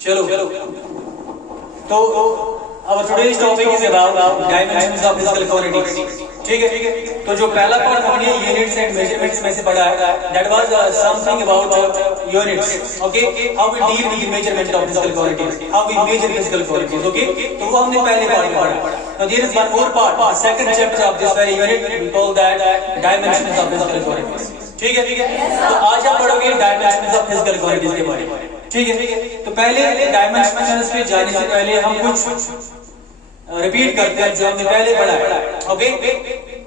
चलो तो our today's topic is about dimensions of physical quantities. ठीक है, तो जो पहला पार्ट हमने यूनिट्स एंड मेजरमेंट्स में से पढ़ा है, that was something about units. Okay, how we deal with measurement of physical quantities, how we measure physical quantities. Okay, तो वो हमने पहले पार्ट में पढ़ा. Now there is one more part, the second chapter of this very unit. We call that dimensions of physical quantities. ठीक है, तो आज हम पढ़ोगे dimensions of physical quantities के बारे में. ठीक है, तो पहले डायमेंशंस पे जाने से पहले हम कुछ रिपीट करते हैं जो हमने पहले पढ़ा है. ओके,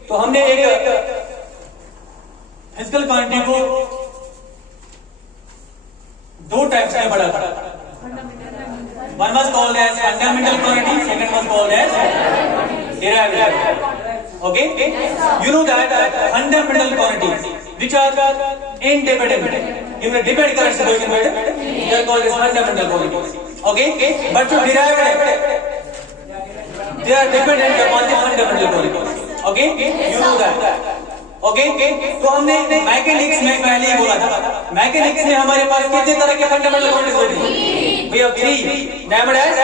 तो हमने एक फिजिकल क्वांटिटी को दो टाइप्स में पढ़ा था. One was called as fundamental quantity, second was called as derivative. Okay, you know that fundamental quantities which are independent, इनमें डिपेंड करने से कोई नहीं, they are called as fundamental quantities. Okay, but to derive they are dependent upon the fundamental quantities. Okay, you know that. Okay, तो हमने mechanics में पहले ही बोला था, मैकेनिक्स में हमारे पास कितने तरह के फंडामेंटल क्वांटिटीज होती हैं? We have three, named as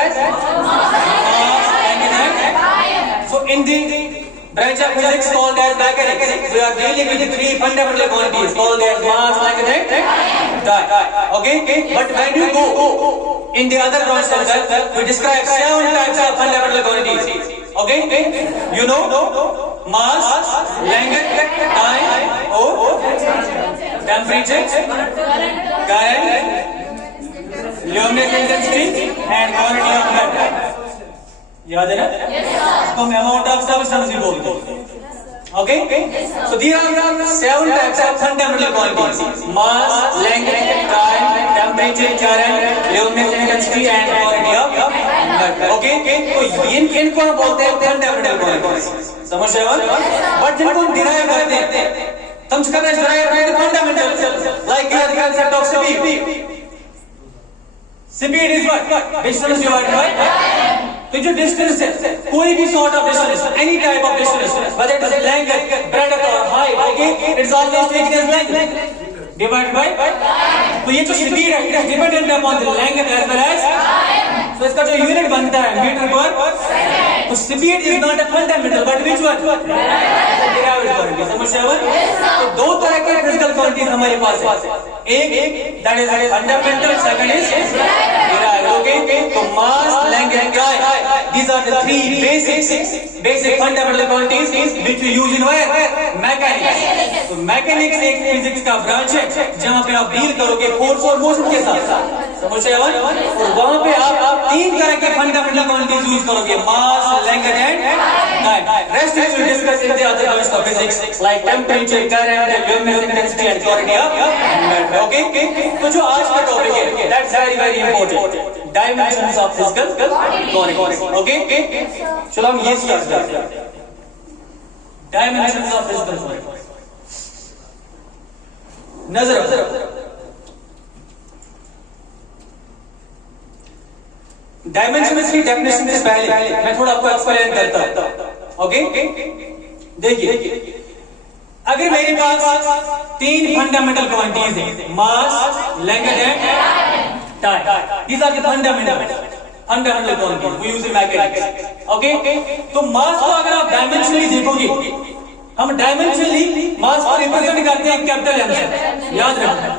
mass, length and time. So in the branch of physics called as mechanics, we are dealing with the three fundamental quantities called as mass, length and time. Okay, but when you go in the other branch of that, we describe 7 types of fundamental quantities. Okay, you know mass, length, time, or temperature, current, luminous intensity, and quantity of matter. याद है ना? इसको हम amount of substance भी बोलते हैं. Okay, so there are 7 types of fundamental quantities: mass, length, time, temperature, current, luminous intensity and quantity of matter. Okay, तो इनको हम बोलते हैं फंडामेंटल क्वांटिटीज. समझ रहे हो? बट जिनको हम डिराइव करते हैं, हम उसका डिराइव करते हैं fundamental, like the concept of speed. Speed is what? Distance divided by. तो जो डिस्टेंस है, कोई भी sort of distance, any type of distance, whether it is length, breadth or height, okay, it is always taken as length divided by. तो ये जो speed है, it is dependent upon the length as well as time. तो इसका जो unit बनता है metre पर सेकंड. तो speed is not a fundamental, but which one? Derivative quantity. समझ रहे हो? तो दो तरह के फिजिकल क्वांटिटीज हमारे पास है. एक that is fundamental, second is derivative. Okay, तो mass, length and time, these are the three basic fundamental quantities which we use in mechanics. तो मैकेनिक्स एक फिजिक्स का ब्रांच है जहां पे आप डील करोगे फोर्स और मोशन के साथ. समझ रहे हो? और वहां पे आप तीन तरह के फंडामेंटल क्वांटिटीज यूज करोगे: mass, length and time. Rest is will discuss in the other branch of physics like temperature, current, luminous intensity and quantity of matter. Okay, तो जो आज का टॉपिक है, that's very important, dimensions of physical quantities. Okay, चलो हम ये start करते हैं. Dimensions of physical quantities. नजर डायमेंशंस की डेफिनेशन से पहले मैं थोड़ा आपको एक्सप्लेन करता हूं. ओके, देखिए, अगर मेरे पास तीन फंडामेंटल क्वांटिटीज हैं: mass, length and time. These are the fundamental quantities we use in mechanics. Okay, तो मास को अगर आप डायमेंशनली देखोगे, हम डायमेंशनली मास को रिप्रेजेंट करते हैं कैपिटल एम से. याद रखना,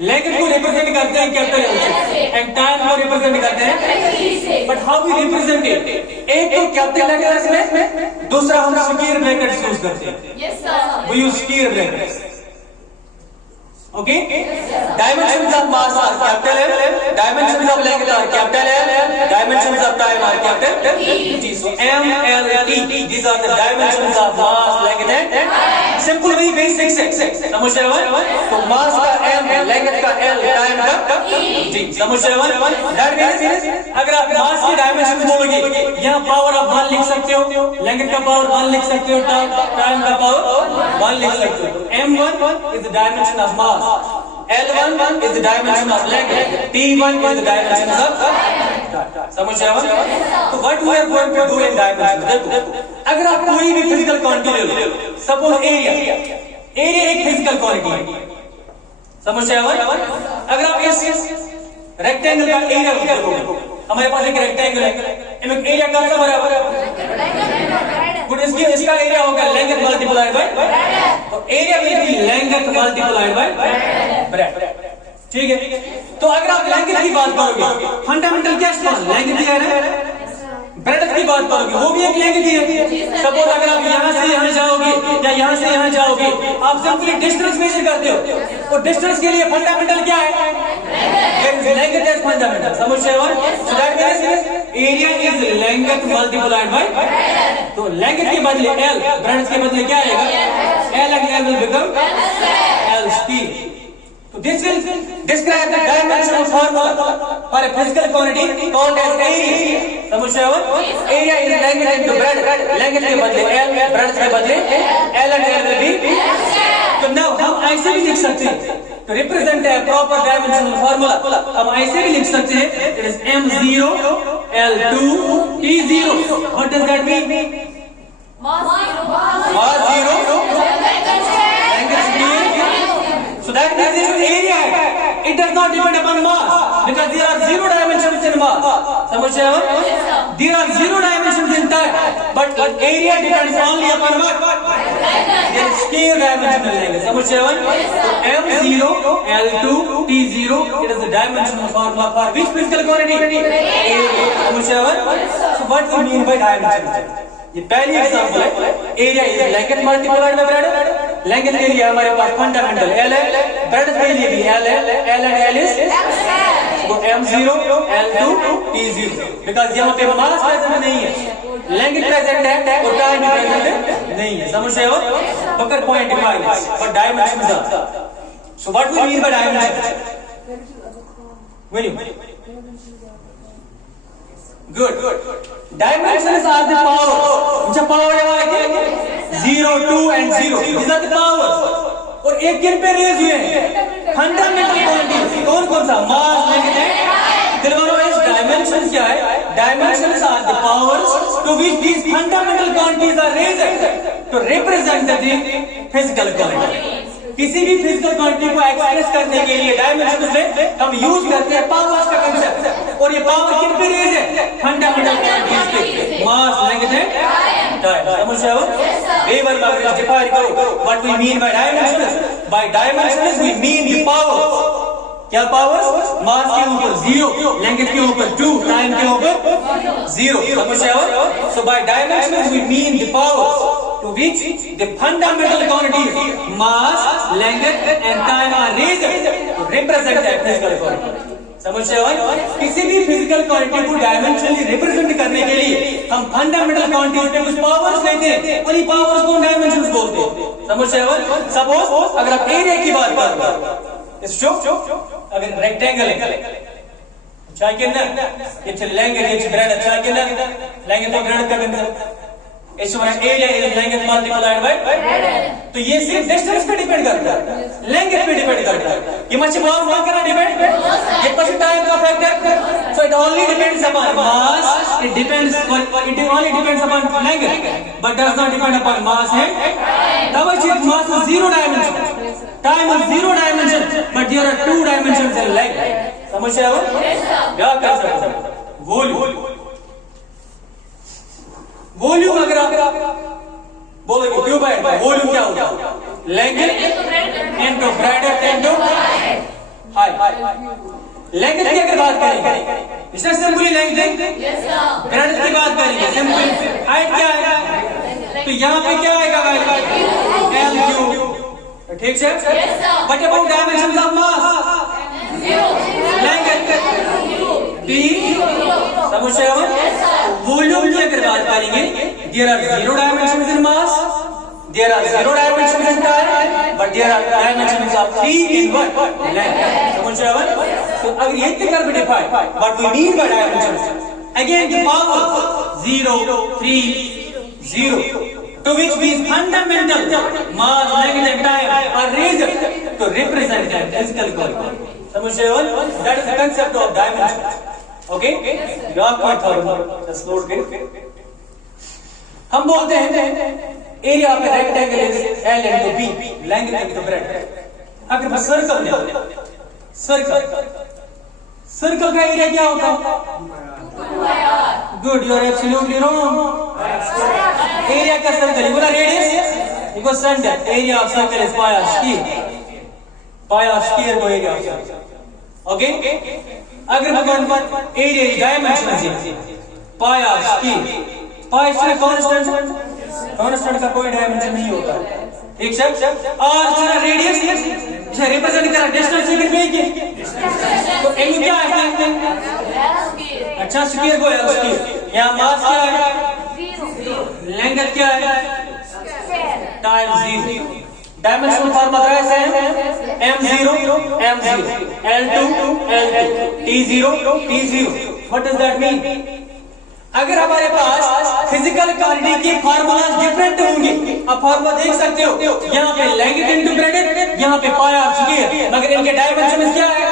लेंथ को रिप्रेजेंट करते हैं कैपिटल एम से एंड टाइम को रिप्रेजेंट करते हैं. But how we represent it? एक तो कैपिटल लेटर्स में, दूसरा हम स्क्वायर ब्रैकेट्स यूज करते हैं. Yes sir, we use square brackets. Okay, dimensions of mass are capital M, dimensions of length are capital L, dimensions of time are capital T. So M, L, T, these are the dimensions of mass, length and time. Simple very basic है. समझ रहे हो? तो mass का M, length का L, time का T. समझ रहे हो? That means अगर आप mass की dimensions बोलोगे, यहाँ power of 1 लिख सकते हो, length का power 1 लिख सकते हो, time का power 1 लिख सकते हो. M1 is the dimension of mass. L1 is the dimension of length. T1 is the dimension of time. समझ रहे हो? तो what we are going to do in dimensions? देखो, अगर आप कोई भी फिजिकल क्वांटिटी ले लो, सपोज एरिया एक फिजिकल क्वांटिटी है. समझ रहे हो? अगर आप रेक्टेंगल का एरिया देखो, हमारे पास एक रेक्टेंगल है, इनमें एरिया कौन सा बराबर है? गुड, इसका एरिया होगा लेंथ मल्टीप्लाइड बाय, तो area will be length multiplied by breadth. ठीक है, तो अगर आप लेंथ की बात करोगे, फंडामेंटल क्या लेंथ दिया है, ब्रेड्थ की बात करोगे वो भी एक लेंथ ही है। सपोज अगर आप यहां से यहां जाओगे या यहां से यहां जाओगे, आप सिंपली डिस्टेंस मेजर करते हो, और डिस्टेंस के लिए फंडामेंटल क्या है? Length is fundamental. समझ रहे हो? So that means area is length multiplied by, तो लेंथ के बदले एल, ब्रेड्थ के बदले क्या आएगा? L and L will become L square. So this will describe the dimensional formula for a physical quantity called as area. समझ रहे हो? Area is length into breadth. Length के बदले L, breadth के बदले L and L will be. तो now हम ऐसे भी लिख सकते हैं, to represent a proper dimensional formula हम ऐसे भी लिख सकते हैं, it is M0 L2 T0. What does that mean? Mass zero, length is clear. So that means this area, it does not depend upon mass, because there are zero dimensions in mass. समझ रहे हो? There are zero dimensions in time, but area depends only upon what? There is scale dimensional length. समझ रहे हो? M0 L2 T0, it is the dimensional formula for which physical quantity? Area. समझ रहे हो? So what we mean by dimensions? ये पहली example है, area is length multiplied by breadth. Length के लिए हमारे पास फंडामेंटल एल है, ब्रेड्थ के लिए भी एल है, एल एंड एल इज तो M0 L2 T0, बिकॉज़ यहाँ पे मास प्रेजेंट नहीं है, लेंथ प्रेजेंट है और टाइम प्रेजेंट नहीं है। समझ रहे हो? बकर point define for dimensions are. So what we mean by dimension? Good. Dimensions are the powers. which are power है 0, 2 and 0. These are the powers. और एक किन पे रेज हुए हैं? Fundamental quantities. कौन कौन सा? मास, लेंथ एंड दिलवानो इस डायमेंशंस क्या है? Dimensions are the powers to which these fundamental quantities are raised to represent the physical quantity. किसी भी फिजिकल क्वांटिटी को एक्सप्रेस करने के लिए डायमेंशंस में हम यूज करते हैं पावर्स का कांसेप्ट, और ये पावर किन पे रेज है? फंडामेंटल क्वांटिटीज पे, मास, लेंथ एंड टाइम। समझ रहे हो? वेबर का अगर डिफाइन करो what we mean by dimensions, by dimensions we mean the powers. क्या पावर्स? मास के ऊपर 0, लेंथ के ऊपर 2, टाइम के ऊपर 0। समझ रहे हो? So by dimensions we mean the powers to which the fundamental quantities mass, length and time are raised to represent that physical quantity. समझ रहे हो? किसी भी फिजिकल क्वांटिटी को डायमेंशनली रिप्रेजेंट करने के लिए हम फंडामेंटल क्वांटिटीज पे कुछ पावर्स लेते हैं, और ये पावर्स को डायमेंशंस बोलते हैं। समझ रहे हो? सपोज अगर आप एरिया की बात करें, इस अगर रेक्टेंगल है, अच्छा क्या ना, ये लेंथ ये ब्रेड अच्छा क्या ना, लेंथ तो ब्रेड का कंसेप्ट, इस area is length multiplied by, तो ये सिर्फ डिस्टेंस पे डिपेंड करता है, लेंथ पे डिपेंड करता है। ये मच्छी मार वहां करना डिपेंड, ये पर्सन टाइम का factor, so it only depends upon mass, it only depends upon length, but does not depend upon mass and तब चीज mass is 0 dimension, time is 0 dimension, but there are 2 dimensions in length. समझ रहे हो? क्या कर सकते हो? Volume अगर आप बोलोगे क्यूब है, वॉल्यूम क्या होगा? Length into breadth into height. Length की अगर बात करेंगे, इससे सिंपली लेंथ ब्रेड्थ की बात करेंगे, सिंपली हाइट क्या है? तो यहाँ पे क्या आएगा? L cube. ठीक है? But about dimensions of mass, length B, समझ रहे हो? वॉल्यूम की अगर बात करेंगे, there are 0 dimensions in mass, there are 0 dimensions in time, but there are dimensions of 3 in what? Length. समझ रहे हो? तो अगर ये कर भी define what we mean by dimensions, again the power 0, 3, 0, to which these fundamental mass, length and time are raised to represent the physical quantity. समझ रहे हो? That is the concept of dimensions. Okay, हम बोलते हैं area of rectangle is L into B, length into breadth. अगर मैं circle circle का area क्या होता है? Good, you are absolutely wrong. Area का सर्कल बोला radius equal centre, area of circle is pi r square, pi r square को area of circle. Okay, अगर भगवान एरिया डायमेंशन है पाई आर स्क्वायर, पाई से कांस्टेंट, कांस्टेंट का कोई डायमेंशन नहीं होता, ठीक है। और जो रेडियस इसे रिप्रेजेंट करा डिस्टेंस से कितने की, तो एल क्या है? अच्छा, स्क्वायर को एल स्क्वायर। यहां मास क्या है? लेंथ क्या है? टाइम्स 0। डायमेंशनल फार्मूला ऐसे है m0 m0 l2 l2 t0 t0। What does that mean? अगर हमारे पास फिजिकल क्वांटिटी के फार्मूला डिफरेंट होंगे, आप फार्मूला देख सकते हो, यहाँ पे लेंथ इनटू ब्रेडेथ, यहाँ पे पाई आर स्क्वायर, मगर इनके डायमेंशन क्या है?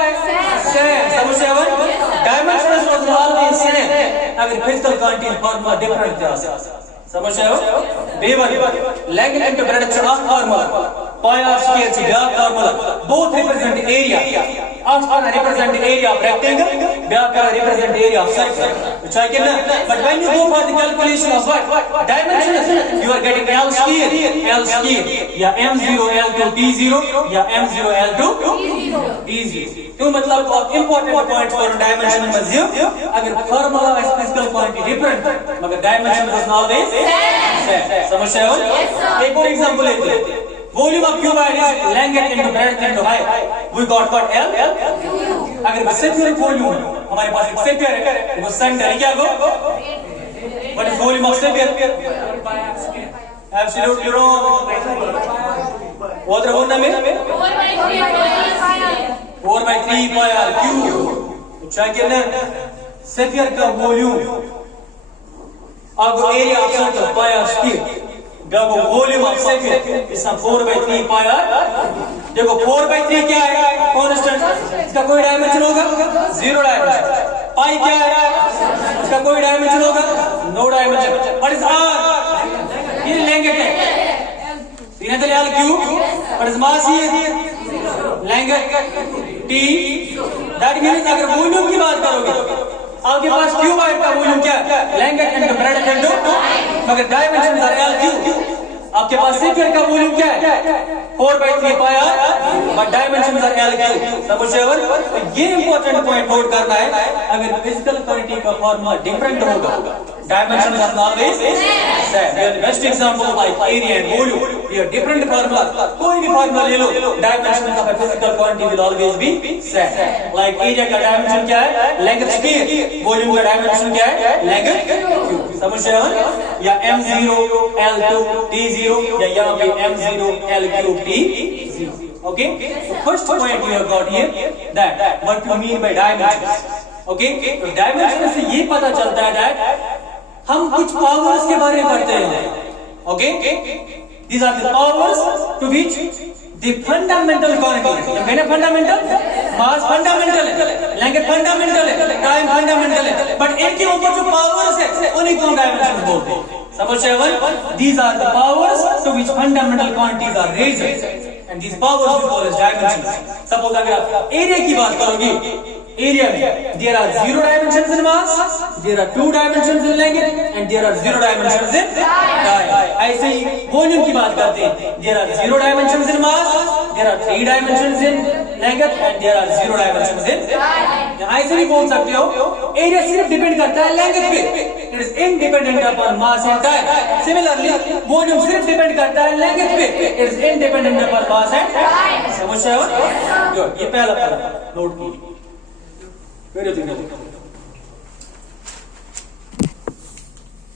सेम। समझ आए? डायमेंशन वाज ऑलवेज सेम अगर फिजिकल क्वांटिटी फार्मूला डिफरेंट था। समझ आए? b1 length into breadth of formula, pi r square से ब्याक formula, both represent area, of represent area of rectangle, ब्याक represent area of circle, which I can. But when you go for the calculation of what dimensions, you are getting L square, या m0 l2 t0 या m0 l2 t0। तो मतलब आप important point for dimension में जियो, अगर formula is physical quantity different, मगर dimension is always same। समझ रहे हो? एक और एग्जांपल लेते हैं। Volume of cuboid is length into breadth into height. We got what L? अगर spherical volume हमारे पास एक sphere है, वो center है क्या वो? What is volume of sphere? Absolutely wrong. What है वो नाम है? 4/3 pi r cube। क्या कहना है? Sphere का volume अब area of circle pi r square, जब वॉल्यूम ऑफ स्फीयर इस 4/3 पाई आर। देखो 4/3 क्या है? कांस्टेंट, इसका कोई डायमेंशन होगा? 0 डायमेंशन। पाई क्या है? इसका कोई डायमेंशन होगा? No dimension. What is r? ये लेंथ है, 3 क्यूब। What is mass? ये लेंथ t। दैट मींस अगर वॉल्यूम की बात करोगे, आपके पास क्यूबॉइड का वॉल्यूम क्या है? लेंथ इनटू ब्रेडथ इनटू, मगर डायमेंशन आर l क्यूब। आपके पास स्फीयर का वॉल्यूम क्या है? 4/3 pi r, but dimension are l cube. समझ रहे हो? तो ये इंपॉर्टेंट पॉइंट नोट करना है, अगर फिजिकल क्वांटिटी का फार्मूला डिफरेंट होगा, dimension are always same. Best example like area and volume, ये डिफरेंट फार्मूला, कोई भी फार्मूला ले लो, dimension of a physical quantity will always be same. Like area का डायमेंशन क्या है? लेंथ स्क्वायर, वॉल्यूम का डायमेंशन क्या है? Length cube. समझ रहे हो? या m0 l2 t0 या यहाँ पे m0 l cube t0। Okay, so first point we have got here that what you mean by dimensions. Okay, तो dimension से ये पता चलता है that हम कुछ powers के बारे में पढ़ते हैं। Okay, these are the powers to which the fundamental quantities, मैंने fundamental, mass fundamental है, length fundamental है, time fundamental है, but इनके ऊपर जो powers है उन्हीं को हम dimensions बोलते हैं। समझ रहे हो? These are the powers to which fundamental quantities are raised, and these powers we call as dimensions. Suppose अगर आप area की बात करोगे, area में there are 0 dimensions in mass, there are 2 dimensions in length, and there are 0 dimensions in time. ऐसे ही volume की बात करते हैं, there are 0 dimensions in mass, there are 3 dimensions in length, and there are 0 dimensions in time. ऐसे भी बोल सकते हो, area सिर्फ डिपेंड करता है length पे, it is independent upon mass and time. Similarly, volume सिर्फ डिपेंड करता है length पे, it is independent upon mass and time. समझ रहे हो? ये पहला नोट कीजिए। Very good.